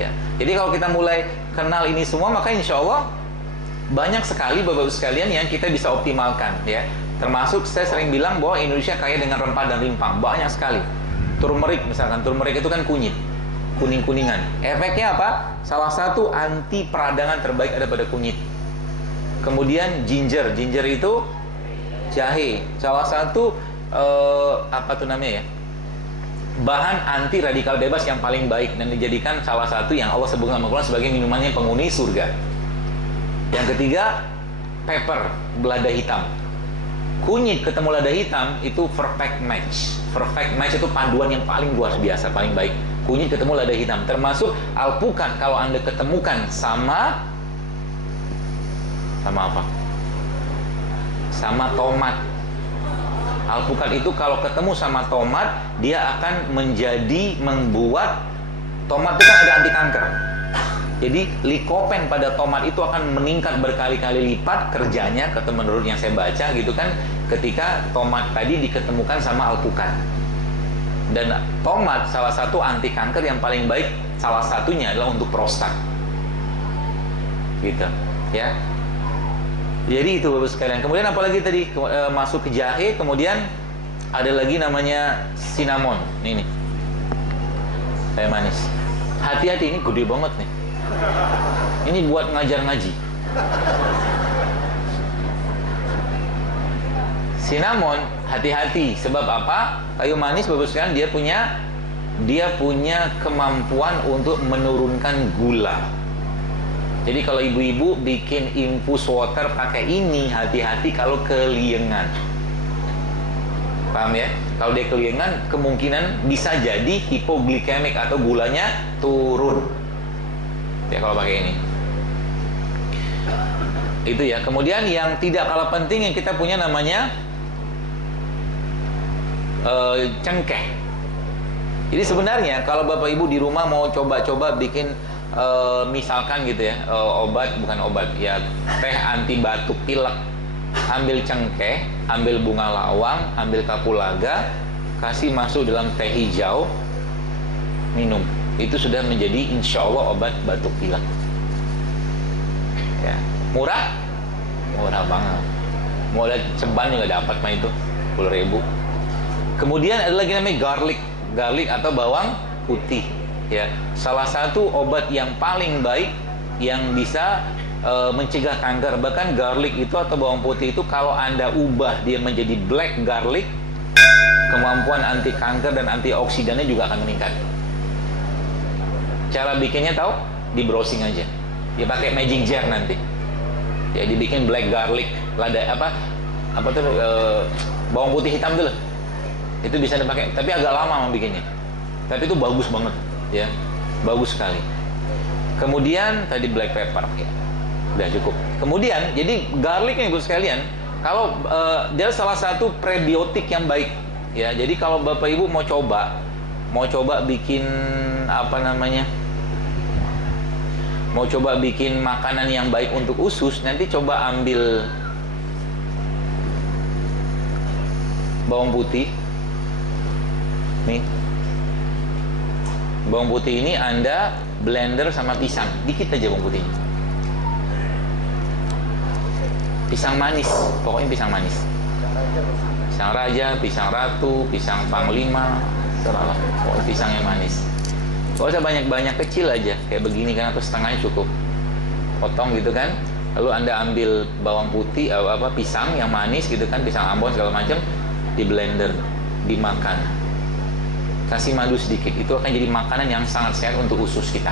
Ya. Jadi kalau kita mulai kenal ini semua, maka insya Allah banyak sekali Bapak Ibu sekalian yang kita bisa optimalkan, ya. Termasuk saya sering bilang bahwa Indonesia kaya dengan rempah dan rimpang, banyak sekali. Turmeric misalkan, turmeric itu kan kunyit, kuning-kuningan. Efeknya apa? Salah satu anti peradangan terbaik ada pada kunyit. Kemudian ginger, ginger itu jahe, salah satu apa tuh namanya ya? Bahan anti radikal bebas yang paling baik dan dijadikan salah satu yang Allah sebutkan dalam Al-Quran sebagai minumannya penghuni surga. Yang ketiga, pepper, lada hitam. Kunyit ketemu lada hitam itu perfect match. Perfect match itu paduan yang paling luar biasa, paling baik. Kunyit ketemu lada hitam, termasuk alpukat kalau Anda ketemukan sama apa? Sama tomat. Alpukat itu kalau ketemu sama tomat, dia akan membuat tomat itu kan ada anti kanker. Jadi likopen pada tomat itu akan meningkat berkali-kali lipat kerjanya, menurut yang saya baca gitu kan, ketika tomat tadi diketemukan sama alpukat. Dan tomat salah satu anti kanker yang paling baik, salah satunya adalah untuk prostat. Gitu, ya. Jadi itu Bapak sekalian. Kemudian apalagi tadi masuk ke jahe, kemudian ada lagi namanya cinnamon. Ini kayak manis. Hati-hati, ini gede banget nih. Ini buat ngajar ngaji. Cinnamon, hati-hati. Sebab apa? Kayu manis Bapak sekalian, dia punya kemampuan untuk menurunkan gula. Jadi kalau ibu-ibu bikin infus water pakai ini, hati-hati kalau keliengan. Paham ya? Kalau dia keliengan, kemungkinan bisa jadi hipoglikemik atau gulanya turun. Ya kalau pakai ini. Itu ya. Kemudian yang tidak kalah penting yang kita punya namanya cengkeh. Jadi sebenarnya kalau Bapak Ibu di rumah mau coba-coba bikin misalkan gitu ya, teh anti batuk pilek, ambil cengkeh, ambil bunga lawang, ambil kapulaga, kasih masuk dalam teh hijau, minum. Itu sudah menjadi insya Allah obat batuk pilek. Ya. Murah banget. Mau lihat ceban juga dapat mah itu 10.000. Kemudian ada lagi namanya garlic atau bawang putih. Ya, salah satu obat yang paling baik yang bisa mencegah kanker. Bahkan garlic itu atau bawang putih itu kalau Anda ubah dia menjadi black garlic, kemampuan anti kanker dan antioksidannya juga akan meningkat. Cara bikinnya tahu? Di browsing aja. Dia pakai magic jar nanti. Ya, dibikin black garlic, lada apa tuh bawang putih hitam tuh loh. Itu bisa dipakai, tapi agak lama bikinnya. Tapi itu bagus banget. Ya, bagus sekali. Kemudian tadi black pepper, ya, udah cukup. Kemudian jadi garlic nih Ibu sekalian, kalau dia salah satu prebiotik yang baik, ya. Jadi kalau Bapak Ibu mau coba bikin mau coba bikin makanan yang baik untuk usus, nanti coba ambil bawang putih, nih. Bawang putih ini Anda blender sama pisang, dikit aja bawang putihnya. Pisang manis, pokoknya pisang manis. Pisang raja, pisang ratu, pisang panglima, terserah. Pokoknya pisang yang manis. Gak usah banyak-banyak, kecil aja, kayak begini kan, atau setengahnya cukup. Potong gitu kan. Lalu Anda ambil bawang putih, pisang yang manis gitu kan, pisang Ambon segala macam, di blender, dimakan. Kasih madu sedikit, itu akan jadi makanan yang sangat sehat untuk usus kita.